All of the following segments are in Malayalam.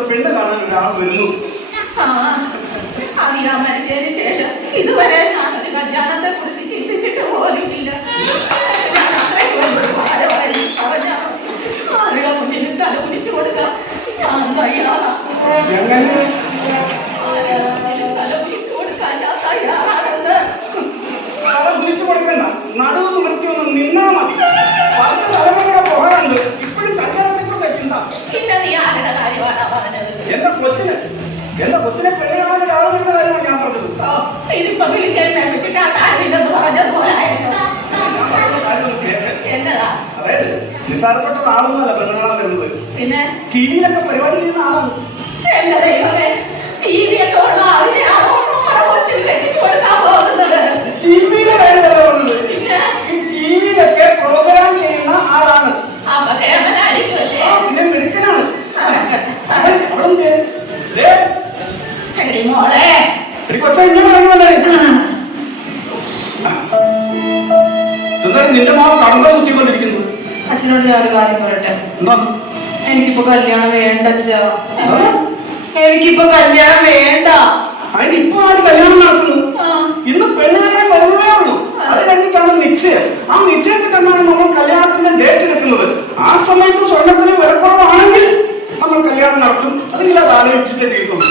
ഇവിടെ പെണ്ണ് കാണാൻ ഒരാൾ വരുന്നു. അറിയാൻ മരിച്ചതിന് ശേഷം ഇതുവരെ ഞാനൊരു കല്യാണത്തെ കുറിച്ച് ചിന്തിച്ചിട്ട് പോലുമില്ല. ആരുടെ മുന്നിലും തല കുടിച്ചു കൊടുക്കാൻ ഞാൻ തയ്യാറാണ്. തല കുടിച്ചു കൊടുക്കാൻ ഞാൻ തയ്യാറാണെന്ന്. തല കുടിച്ചു കൊടുക്കണ്ട, നടുവ് നിർത്തിയൊന്ന് നിന്നാ മതി. 10 തലമുറയുടെ പോകാനുണ്ട്. ഇപ്പോഴും കല്യാണത്തെ കുറിച്ച് ചിന്ത. പിന്നെ നീ ആരുടെ കാര്യമാണ് പറഞ്ഞത്? എന്റെ കൊച്ചിനെ പെണ്ണ് കാണാൻ ഒരാൾ വരുന്ന കാര്യമാണ് ഞാൻ പറഞ്ഞത്. ഇതിപ്പോ വിളിച്ചെന്നെ വെച്ചിട്ട് ആ കാര്യമില്ലെന്ന് പറഞ്ഞതുപോലെ എന്നതാ? അതായത് നിസ്സാരപ്പെട്ട ആളൊന്നുമല്ല പെണ്ണ് കാണാൻ വരുന്നത്. പിന്നെ ടിവിയിലൊക്കെ പരിപാടി ചെയ്യുന്ന ആളാണ്. എന്റെ ദൈവമേ, ടിവിയൊക്കെ ഉള്ള ആളിനെയാണോ നമ്മുടെ കൊച്ചിൽ കെട്ടിച്ചു കൊടുക്കാൻ പോകുന്നത്? ടിവിയിലെ കാര്യമല്ല പറഞ്ഞത്. ഈ ടിവിയിലൊക്കെ പ്രോഗ്രാം ചെയ്യുന്ന ആളാണ്. അപ്പൊ കേമനായിരിക്കുമല്ലേ? പിന്നെ മിടുക്കനാണ്. മോളെ നിന്റെ മാവ് കടന്ന കുത്തിക്കൊണ്ടിരിക്കുന്നു. അച്ഛനോട് ഞാൻ ഒരു കാര്യം പറയട്ടെ. എനിക്കിപ്പോ കല്യാണം വേണ്ട അച്ഛാ. എനിക്കിപ്പോ കല്യാണം വേണ്ട. അതിനിപ്പോ ആര് കല്യാണം നടത്തുന്നു? ഇന്ന് പെണ്ണുകളെ വരുന്നേ ഉള്ളൂ. അത് കഴിഞ്ഞിട്ടാണ് നിശ്ചയം. ആ നിശ്ചയത്തിൽ തന്നെയാണ് നമ്മൾ കല്യാണത്തിന്റെ ഡേറ്റ് എടുക്കുന്നത്. ആ സമയത്ത് സ്വർണ്ണത്തിന് വിലക്കുറവാണെങ്കിൽ നമ്മൾ കല്യാണം നടത്തും, അല്ലെങ്കിൽ അത് ആലോചിച്ചിട്ടേ ചെയ്തുള്ളൂ.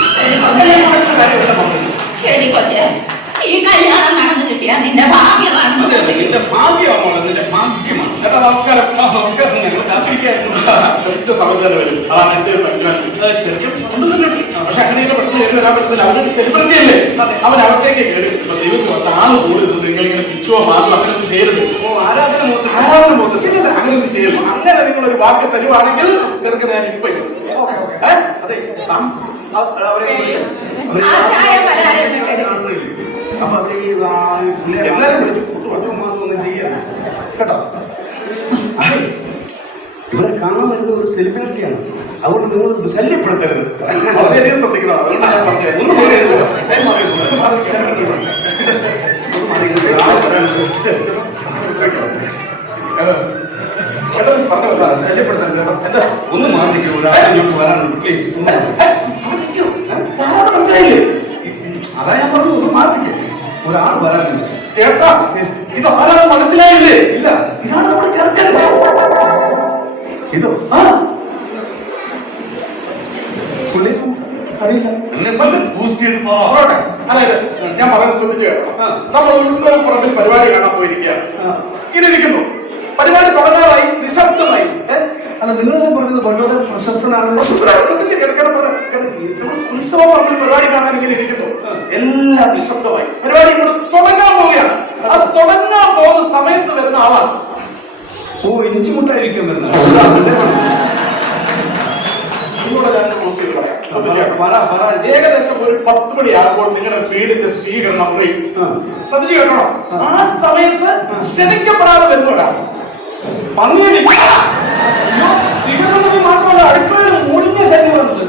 ഈ കല്യാണം നടന്നു കിട്ടിയാ നിന്റെ ഭാഗ്യമാണ്. നിന്റെ ഭാഗ്യമാണ്, നിന്റെ ഭാഗ്യമാണ്. ചേട്ടാ നമസ്കാരം. നമസ്കാരം. ഞങ്ങൾ കാത്തിരിക്കായിരുന്നു. സമയത്ത് വരും. അതാണ് എന്റെ ചെറിയ പക്ഷെ അങ്ങനെയൊക്കെ പെട്ടെന്ന് കയറി വരാൻ പറ്റത്തില്ല. അവനൊരു സെലിബ്രിറ്റി അല്ലേ, അവൻ അകത്തേക്ക് കയറി. ദൈവത്തിന് ആള് കൂടുതൽ നിങ്ങളിങ്ങനെ പിച്ചോ മാറോ അങ്ങനെയൊന്നും ചെയ്യരുത്. ആരാധന മൂത്തത്തില്ല, അങ്ങനെയൊന്നും ചെയ്യരുത്. അങ്ങനെ നിങ്ങളൊരു വാക്ക് തരുവാണെങ്കിൽ ചെറുക്കനെ ഞാൻ ഇപ്പൊ അതെ അപ്പൊ അവിടെ ഈ പിള്ളേരെ വിളിച്ച് കൂട്ടുമാറ്റൊന്നും ചെയ്യരുത് കേട്ടോ. അതെ, ഇവിടെ കാണാൻ വരുന്ന ഒരു സെലിബ്രിറ്റിയാണ്. അതുകൊണ്ട് നിങ്ങൾ ശല്യപ്പെടുത്തരുത്. വളരെയധികം ശ്രദ്ധിക്കണം. അതുകൊണ്ടാണ് ഞാൻ പറഞ്ഞത്. ഒന്നും ശല്യപ്പെടുത്തരുത് കേട്ടോ. എന്താ ഒന്ന് മാറി നിൽക്കും. ഒരാൾ വരാനുണ്ട് പ്ലീസ്. മനസ്സിലായില്ലേ? അതാ ഞാൻ പറഞ്ഞു, ഒന്ന് മാറി നിൽക്കും. ഒരാൾ വരാനുണ്ട്. ചേട്ടാ, ഇത് ആരാണ് മനസ്സിലായില്ലേ? ഇല്ല, ഇതാണ് നമ്മുടെ ചെറുക്കൻ. ഇതോ? പുള്ളി അറിയില്ല. ബൂസ്റ്റ് ചെയ്ത് പോറോട്ടെ. അതായത് ഞാൻ പറയാൻ ശ്രദ്ധിച്ചു കേട്ടോ. നമ്മൾ ഉത്സവപ്പുറത്തിൽ പരിപാടി കാണാൻ പോയിരിക്കുകയാണ്. ഇരിക്കുന്നു, പരിപാടി തുടങ്ങാറായി, നിശബ്ദമായി. അല്ല, നിങ്ങളെല്ലാം പറഞ്ഞത് വളരെ പ്രശസ്തനാണ്. ശ്രദ്ധിച്ച് കേൾക്കണം. ഉത്സവപ്പുറത്തിൽ പരിപാടി കാണാൻ ഇങ്ങനെ ഇരിക്കുന്നു, എല്ലാം നിശബ്ദമായി. പരിപാടി ഇവിടെ തുടങ്ങാൻ പോവുകയാണ്. ആ തുടങ്ങാൻ പോകുന്ന സമയത്ത് വരുന്ന ആളാണ്. ഓ, ഇഞ്ചിമുട്ടായിരിക്കും വരുന്നത്. ഏകദേശം ഒരു 10 മണിയാകുമ്പോൾ നിങ്ങളുടെ വീടിന്റെ സ്വീകരണം അറിയും. ശ്രദ്ധിച്ചു കേട്ടോ. ആ സമയത്ത് ക്ഷണിക്കപ്പെടാതെ വരുന്നവരാണ്. മാത്രമല്ല, അടുക്കളയിൽ മുടിഞ്ഞ ശല്യം വന്നത്.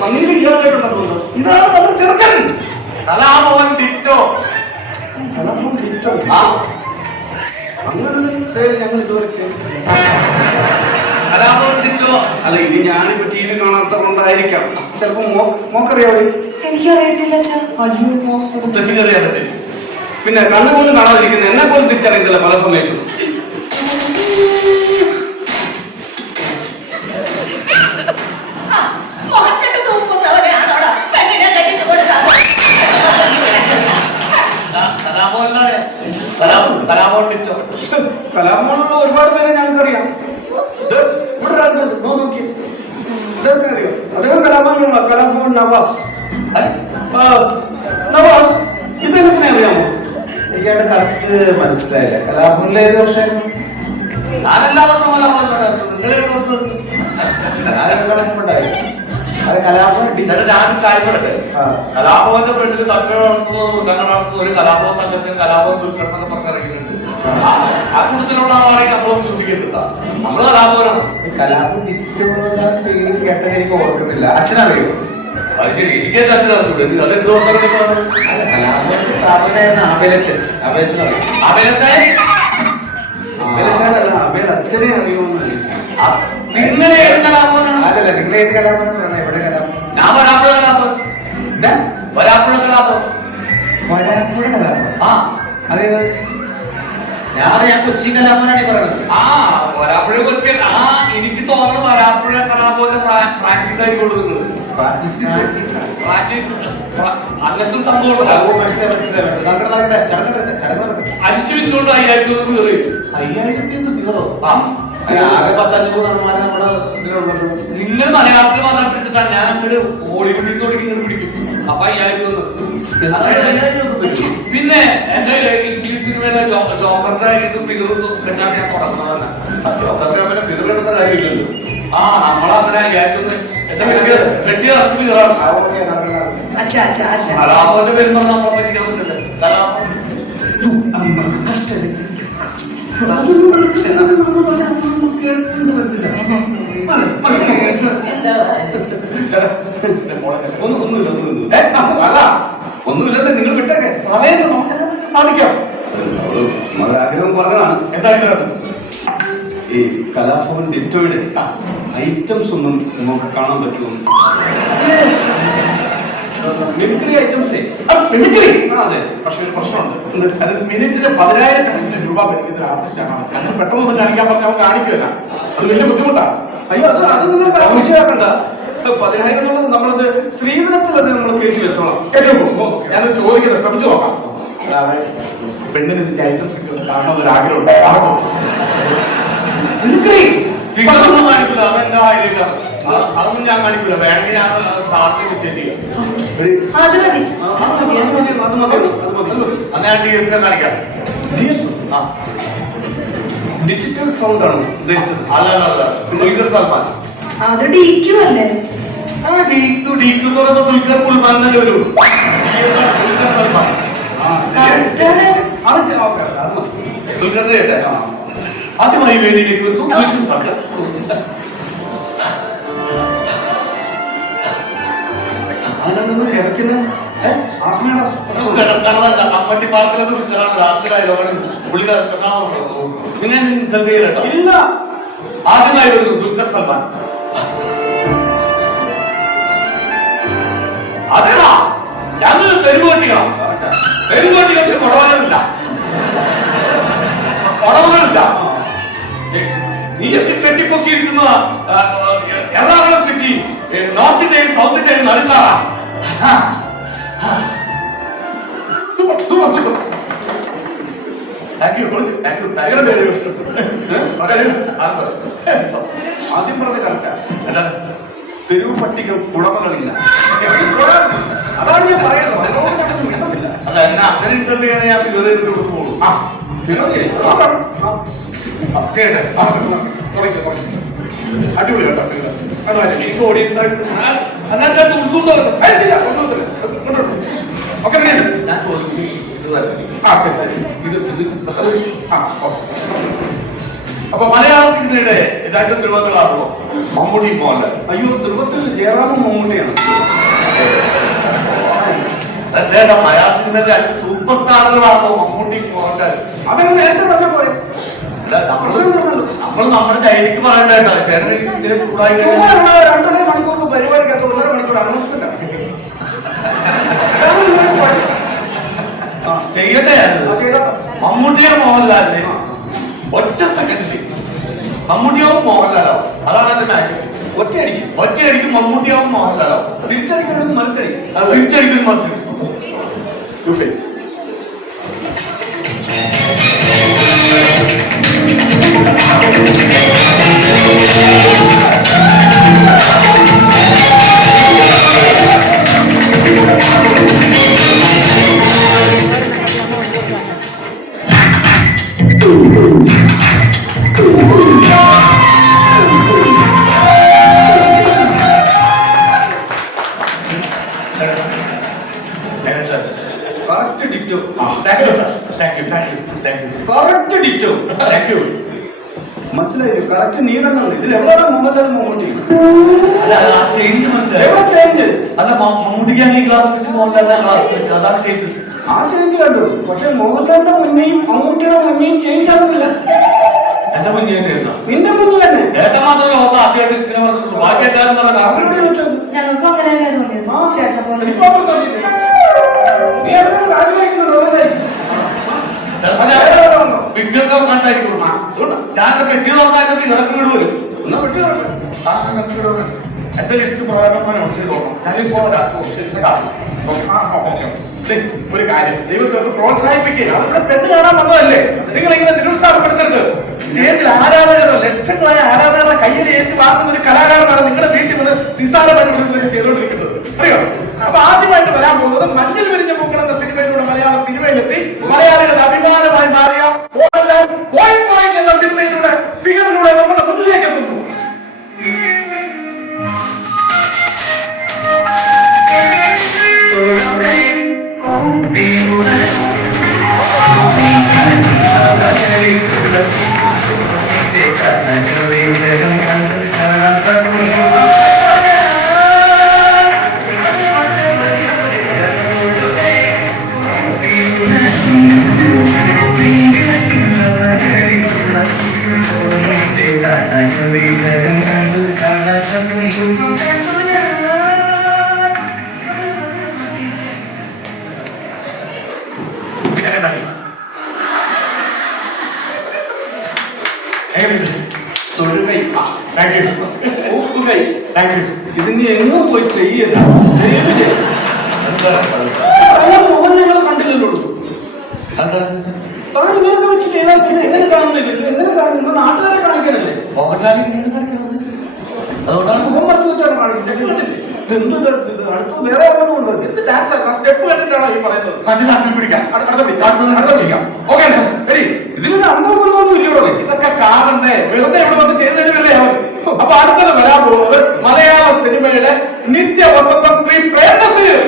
പന്നീര് ഇയാളായിട്ടുണ്ടോ? ഇതാണ് നമ്മുടെ ചെറുക്കൻ കലാഭവൻ ഡിറ്റോ. അങ്ങനെ പേര് ഞങ്ങൾ ഇതുവരെ കേട്ടിട്ടില്ല. അല്ല, ഇത് ഞാനിപ്പോ ടി വി കാണാത്ത കൊണ്ടായിരിക്കാം. ചിലപ്പോ മോക്കറിയാവോ? എനിക്കറിയത്തില്ല. പിന്നെ കണ്ണുകൊണ്ട് കാണാതിരിക്കുന്ന എന്നെ പോലും തിരിച്ചറിയത്തില്ല പല സമയത്തും. കലാഭവനുള്ള ഒരുപാട് പേരെ ഞങ്ങൾക്കറിയാം. ഇവിടെ നോക്കി അദ്ദേഹത്തിന് അറിയാം. അദ്ദേഹം കലാഭവനുള്ള കലാഭവൻ നവാസ്. നവാസ്, ഇദ്ദേഹത്തിനെ അറിയാമോ? എനിക്കവിടെ കറക്റ്റ് മനസ്സിലായില്ല. കലാഭവനിലെ ഏത് വർഷമായിരുന്നു? ഞാനെല്ലാ വർഷവും കലാഭവൻ വരാറുണ്ട്. അത് കലാഭവൻ ഞാൻ കാര്യപ്പെടട്ടെ. കലാഭവന്റെ ഫ്രണ്ടിൽ തട്ടുകൾ നടത്തുന്ന ഒരു കലാഭവൻ സംഘത്തിന് കലാഭവൻ പുരസ്കരണം പറഞ്ഞിറങ്ങിയിട്ടുണ്ട്. ആ കൂട്ടത്തിലുള്ള ആളാണെങ്കിൽ നമ്മളൊന്നും ചിന്തിക്കുന്നില്ല. നമ്മള് കലാഭവനാണ്. ഈ കലാഭവൻ ടിറ്റോ പേര് കേട്ട എനിക്ക് ഓർക്കുന്നില്ല. അച്ഛനറിയോ? അത് ശരി, എനിക്ക് എന്റെ അച്ഛനറിയൂടെ. അതെന്ത് ഓർക്കാനാണ്? കലാഭവന്റെ സ്ഥാപനമായിരുന്നു ആബേലച്ചൻ. ആബേലച്ചൻ അറിയാം? ആബേലച്ചൻ അബേലച്ചാനല്ല, അബേലച്ഛനെ അറിയുമെന്ന് അറിയിച്ചു. നിങ്ങൾ ഏത് കലാഭവനാണ്? അതല്ല, നിങ്ങൾ ഏത് കലാപനം പറയണേ? എവിടെ കലാപം? ഞാൻ വരാപ്പുഴ കലാഭവൻ. എന്താ? വരാപ്പുഴ കലാഭവൻ. വരാപ്പുഴ കലാപനം? ആ അതേത്? ഞാൻ കൊച്ചി കലാപനാണ് പറയണത്. ആ വരാപ്പുഴ കൊച്ചി. ആ എനിക്ക് തോന്നുന്നു വരാപ്പുഴ കലാഭവന്റെ ഫ്രാൻസിസ് ആയിരിക്കുള്ളൂ നിങ്ങള്. അങ്ങനത്തെ സംഭവം ഉണ്ടല്ലോ. മനസ്സിലായി. നടക്കട്ടെ, ചടങ്ങ് നടക്കട്ടെ. 5 മിനിറ്റ് കൊണ്ട് 5000 ഫിഗർ. 5000 ഫിഗറോ? ആ ആകെ 10-500 നടന്മാരെ നമ്മുടെ ഇതിലുള്ളത്. നിങ്ങൾ മലയാളത്തിൽ മാത്രം പിടിച്ചിട്ടാണ് ഞാൻ അങ്ങോട്ട് ഹോളിവുഡിൽ നിന്ന് ഇങ്ങോട്ട് പിടിക്കും. അപ്പൊ 5000 പിന്നെ എന്റെ ഇംഗ്ലീഷ് സിനിമയിലെ ജോക്കറിന്റെ ഇത് ഫിഗർ വെച്ചാണ് ഞാൻ തുടങ്ങുന്നത് തന്നെ. ഫിഗർ എടുത്ത കാര്യമില്ലല്ലോ. ആ നമ്മളങ്ങനെ 5000 എന്റെ ഫിഗർ വെട്ടി നിറച്ച ഫിഗറാണ്. കലാഭവന്റെ പേര് പറഞ്ഞാൽ നമ്മളെ പറ്റിക്കാൻ പറ്റില്ല. കലാഭവൻ ഒന്നുമില്ല, നിങ്ങൾ വിട്ടേക്കെ. സാധിക്കാം. ആഗ്രഹം പറഞ്ഞതാണ്. എന്തായാലും ഈ കലാഭവൻ ഡിറ്റോയുടെ ഐറ്റംസ് ഒന്നും നമുക്ക് കാണാൻ പറ്റുമോ? മിമിക്രി ഐറ്റംസേ. മിമിക്രി. അതെ. പക്ഷെ ഒരു പ്രശ്നമുണ്ട്. അത് മിനിറ്റിന് 10,000 രൂപ മേടിക്കുന്ന ആർട്ടിസ്റ്റാണ്. അങ്ങനെ പെട്ടെന്ന് കാണിക്കാൻ പറഞ്ഞാൽ അവൻ കാണിക്കില്ല. അത് വലിയ ബുദ്ധിമുട്ടാണ്. അയ്യോ, അത് നിങ്ങൾക്ക് ആവശ്യമാക്കണ്ട. 10,000 എന്നുള്ളത് നമ്മളത് സ്ത്രീധനത്തിൽ അത് നമ്മൾ കയറ്റി വെച്ചോളാം. ഞാനത് ചോദിക്കട്ടെ, ശ്രമിച്ചു നോക്കാം. അതായത് പെണ്ണിന് ഇതിന്റെ ഐറ്റംസ് ഒക്കെ കാണണമെന്നൊരു ആഗ്രഹമുണ്ട്. ഫിഗറൊന്നും കാണിക്കില്ല. അതെന്താ ഹൈലൈറ്റാണ്. അതൊന്നും ഞാൻ കാണിക്കില്ല. വേണമെങ്കിൽ ഞാൻ സ്റ്റാർട്ടിൽ വിദ്യ അങ്ങനെ DSനെ കാണിക്കാം. ഡിജിറ്റൽ സൗണ്ട് ആണ് ഉദ്ദേശിച്ചത്. അല്ല ദുൽഖർ സൽമാൻ. അത് DQ അല്ലേ? DQ എന്ന് പറയുമ്പോൾ ദുൽഖർ പുൽമാൻ തന്നെ വരും. ദുൽഖർ സൽമാൻ. ദുൽഖറിന്റെ കേട്ടെ ആദ്യമായി വേദിയിലേക്ക് വരുന്നു ദുൽഖർ സൽമാൻ. അമ്മട്ടിപ്പാടത്തിലൊക്കെ വിളിച്ചാണ് ലാസ്റ്റ് ഡയലോഗാണ്. പുള്ളി പിന്നെ ഇൻസൾട്ട് ചെയ്യട്ടോ. ഇല്ല, ആദ്യമായി വരുന്നു ദുൽഖർ സൽമാൻ. അതേടാ ഞങ്ങൾ തെരുവുകെട്ടിക്കണം. തെരുവുകെട്ടികൾക്ക് കുടവകളില്ല. നീയൊക്കെ കെട്ടിപ്പൊക്കിയിരിക്കുന്ന എറണാകുളം സിറ്റി നോർത്ത് ഇന്ത്യയും സൗത്ത് ഇന്ത്യയും നടുക്കാറാ. ആദ്യം പറഞ്ഞത് കറക്റ്റാ. തെരുവ് പട്ടികൾ ഉടമകളില്ല. അതാണ് ഞാൻ പറയുന്നത്. അല്ല എന്നെ അങ്ങനെ ഇൻസൾട്ട് ചെയ്യണേ ഞാൻ ഫിഗർ ചെയ്തിട്ട് കൊടുത്തു പോകും. അടിപൊളി കേട്ടോ. എനിക്ക് ഓഡിയൻസ് ആയിട്ട് അല്ലാതെ ഞാൻ ചോദിച്ചു അപ്പൊ മലയാള സിനിമയുടെ 2 ധ്രുവങ്ങളാണല്ലോ മമ്മൂട്ടി മോഹൻലാൽ. അയ്യോ, ധ്രുവത്തിൽ ജയറാമും മമ്മൂട്ടിയാണ്. മലയാള സിനിമയിലെ 2 സൂപ്പർ സ്റ്റാറുകളാണല്ലോ മമ്മൂട്ടി മോഹൻലാൽ. അതങ്ങനെ നേരത്തെ പറഞ്ഞ പോലെ നമ്മൾ നമ്മുടെ ശൈലിക്ക് പറയണ്ട കേട്ടോ. ചേട്ടൻ ഇതിനെ ചൂടായിട്ട് 2.5 മണിക്കൂർ പരിപാടിക്കകത്ത് 1.5 മണിക്കൂർ അനൗൺസ്മെന്റ് ചെയ്യട്ടെ. മമ്മൂട്ടിയോ മോഹൻലാലിനെ ഒറ്റ സെക്കൻഡിൽ മമ്മൂട്ടിയാവും മോഹൻലാലാവും. അതാണ് എന്റെ മാജിക്. ഒറ്റയടിക്കും മമ്മൂട്ടിയാവും മോഹൻലാലാവും. തിരിച്ചടിക്കുന്നത് മത്സരിക്കും. അത് തിരിച്ചടിക്കും മത്സരിക്കും. To face. മനസ്സിലായില്ലേ? കറക്റ്റ് നീ തന്നെ. ഇതിൽ എവിടെയാണ് മോഹൻലാൽ മമ്മൂട്ടി? ചേഞ്ച് മനസ്സിലായി. അല്ല മമ്മൂട്ടിക്കാണ് ഈ ക്ലാസ് വെച്ച് മോഹൻലാലിനെ ക്ലാസ് വെച്ചത്. അതാണ് ചേഞ്ച്. ആ ചേഞ്ച് കണ്ടു. പക്ഷെ മോഹൻലാലിന്റെ മുന്നേയും മമ്മൂട്ടിയുടെ മുന്നേയും ചേഞ്ച് ആകുന്നില്ല. എന്റെ മുന്നിൽ തന്നെയായിരുന്നു. നിന്റെ മുന്നിൽ തന്നെ ഏട്ടൻ മാത്രമല്ല ഓർത്ത് ആദ്യമായിട്ട് ഇങ്ങനെ പറഞ്ഞിട്ടുള്ളൂ. ബാക്കി എല്ലാവരും പറഞ്ഞ അവരോട് ചോദിച്ചത് ഞങ്ങൾക്കും അങ്ങനെ തന്നെ തോന്നിയത്. ചേട്ടനെ പോലെ നീ മാത്രം തോന്നിയില്ലേ? നീ എവിടെ കാശ് കഴിക്കുന്നുണ്ടോ? വിഗ്രഹം കണ്ടായിരിക്കും. ഞാൻ പെട്ടി തുറന്നാലും ഇതൊക്കെ വീട് വരും. എന്നാ വെട്ടി തുറക്ക്. എന്റെ ലിസ്റ്റ് പ്രകാരം ഒരു കാര്യം ദൈവത്തെ പ്രോത്സാഹിപ്പിക്കുക. അവരുടെ പെണ്ണ് കാണാൻ വന്നതല്ലേ, നിങ്ങൾ ഇങ്ങനെ നിരുത്സാഹപ്പെടുത്തരുത്. സ്റ്റേജിൽ ആരാധകർ, ലക്ഷങ്ങളായ ആരാധകരുടെ കയ്യിൽ ഏറ്റ് വാങ്ങുന്ന ഒരു കലാകാരനാണ് നിങ്ങളുടെ വീട്ടിൽ വന്ന് നിസ്സാരമായിട്ട് ചെയ്തുകൊണ്ടിരിക്കുന്നത്, അറിയോ? അപ്പൊ ആദ്യമായിട്ട് വരാൻ പോകുന്നത് മഞ്ഞൾ വിരിഞ്ഞ പൂക്കൾ എന്ന സിനിമയിലൂടെ മലയാള സിനിമയിലെത്തി മലയാളികളുടെ അഭിമാനമായി മാറിയ എന്ന സിനിമയിലൂടെ ഫിഗറിലൂടെ നമ്മുടെ മുന്നിലേക്ക് എത്തുന്നു. തൊഴുകൈ, ഊക്കുകൈ, ഇതിന് എങ്ങും പോയി ചെയ്യരുത്. മുഖം ഞങ്ങൾ കണ്ടില്ലല്ലോ. താൻ ഇങ്ങനെയൊക്കെ വെച്ച് ചെയ്താൽ പിന്നെ എങ്ങനെ കാണുന്നില്ല? എങ്ങനെ കാണുന്നു? നാട്ടുകാരെ കാണിക്കാനല്ലേ? അതുകൊണ്ടാണ് മുഖം മറച്ചു വെച്ചാണ് കാണിക്കുന്നത്. ഇതെന്ത് അടുത്ത് വേറെ ഒന്നുമുണ്ടോ? എന്ത് ഡാൻസ് ആണ്? സ്റ്റെപ്പ് കണ്ടിട്ടാണോ ഈ പറയുന്നത്? മറ്റു സാധ്യത പിടിക്കാം. ഇതിലൊരു അന്തമൊന്നും ഇല്ലയോ? ഇതൊക്കെ കാണണ്ടേ? വെറുതെ ഇവിടെ വന്ന് ചെയ്തു തരുമല്ലേ അവൻ? അപ്പൊ അടുത്തത് വരാൻ പോകുന്നത് മലയാള സിനിമയുടെ നിത്യവസന്തം ശ്രീ പ്രേംനസീർ.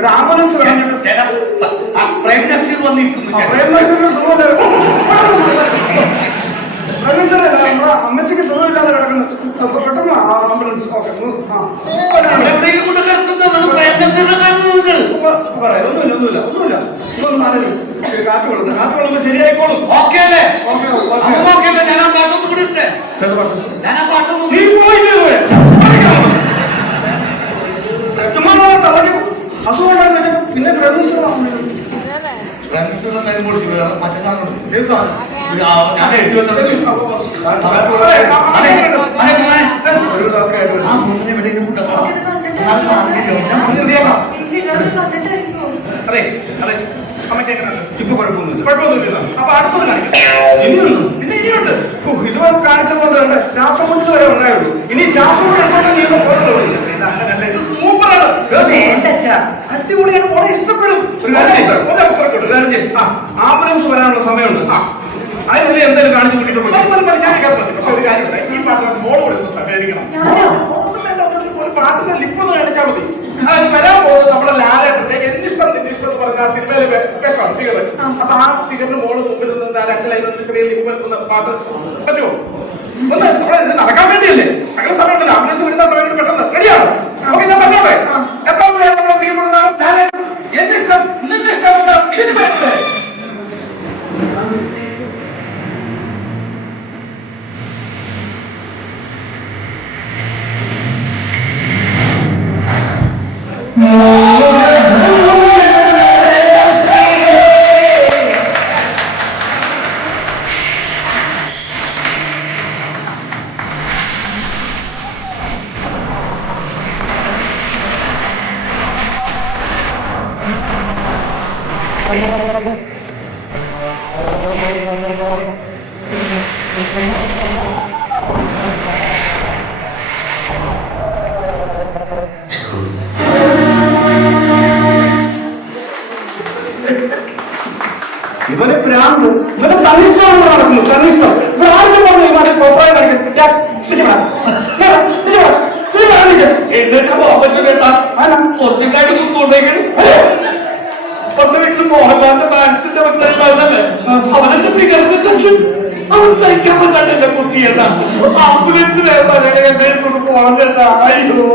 ഒരു ആംബുലൻസ് പ്രേംനസീർ വന്നിരിക്കുന്നു. നമ്മുടെ അമ്മച്ചിക്ക് സുഖമില്ലാതെ കിടക്കുന്നു. പെട്ടെന്ന് ആംബുലൻസ് ഒന്നുമില്ല കാറ്റ് കൊള്ളുന്നു ശരിയായിക്കോളും. നീ പോയില്ലേ തളഞ്ഞു അസുഖം പിന്നെ മറ്റേ സാധനം ഞാൻ എഴുതി അതെ അതെ അമ്മയ്ക്ക് ഇപ്പൊ കുഴപ്പമൊന്നുമില്ല. അപ്പൊ അടുത്തത് കാണിക്കാം. പിന്നെ ഇനിയുണ്ട്. ഇതുവരെ കാണിച്ചതുകൊണ്ട് ശ്വാസം മുട്ടിൽ വരെ ഉണ്ടായുള്ളൂ. ഇനി ശ്വാസം മുട്ട് ഇത് സൂപ്പറാണ്. അടിപൊളിയാണ്. മോളെ ഇഷ്ടപ്പെടും. ആംബുലൻസ് വരാനുള്ള സമയമുണ്ട്. അതിനുള്ളിൽ എന്തായാലും കാണിച്ചു കൂട്ടിയിട്ട് പക്ഷെ ഒരു കാര്യമുണ്ട്, ഈ പാട്ടിനകത്ത് മോള് കൂടെ സഹകരിക്കണം. ഒരു പാട്ടിന്റെ ലിപ്പൊന്ന് കാണിച്ചാൽ മതി. അതായത് വരാൻ പോകുന്നത് നമ്മുടെ ലാലേട്ടന്റെ എന്നിഷ്ടം നിന്നിഷ്ടം എന്ന് പറഞ്ഞ ആ സിനിമയിലെ വേഷമാണ് ഫിഗർ. അപ്പൊ ആ ഫിഗറിന് മോള് മുമ്പിൽ നിന്ന് 2 ലൈൻ ചെറിയ ലിപ്പ് വെക്കുന്ന പാട്ട് പറ്റുമോ? ഒന്ന് നമ്മളെ ഇത് നടക്കാൻ വേണ്ടിയല്ലേ? അങ്ങനെ സമയമുണ്ടല്ലോ. ആംബുലൻസ് വരുന്ന സമയത്ത് പെട്ടെന്ന് റെഡിയാണ്. ഓക്കെ, ഞാൻ പറഞ്ഞോട്ടെ. എത്ര നമ്മുടെ ടീമുള്ള എന്നിഷ്ടം നിന്നിഷ്ടം എന്ന സിനിമയിലെ ഭ്രാന്ത് ഇതൊക്കെ തന്നിഷ്ടമാണ് നടക്കുന്നു. തന്നിഷ്ടം ആരും പറഞ്ഞു ഈ നാട്ടിൽ കോപ്രായം കാണിക്കും. എന്നിട്ട് പോകാൻ പറ്റില്ല. കുറച്ചിട്ടായിട്ട് കൊണ്ടുപോയിക്കണം. അപ്പുറത്തെ വീട്ടിൽ മോഹൻലാലിന്റെ ഫാൻസിന്റെ മക്കളുണ്ടാവുന്നല്ലേ, അവനെന്റെ ഫിഗർക്ക് കണ്ടു. അവൻ സഹിക്കാൻ പറ്റാണ്ട് എന്നെ കുത്തിയതാ. ആംബുലൻസിൽ പറയണ എന്നെ കൊണ്ട് പോകണം കേട്ടാ. അയ്യോ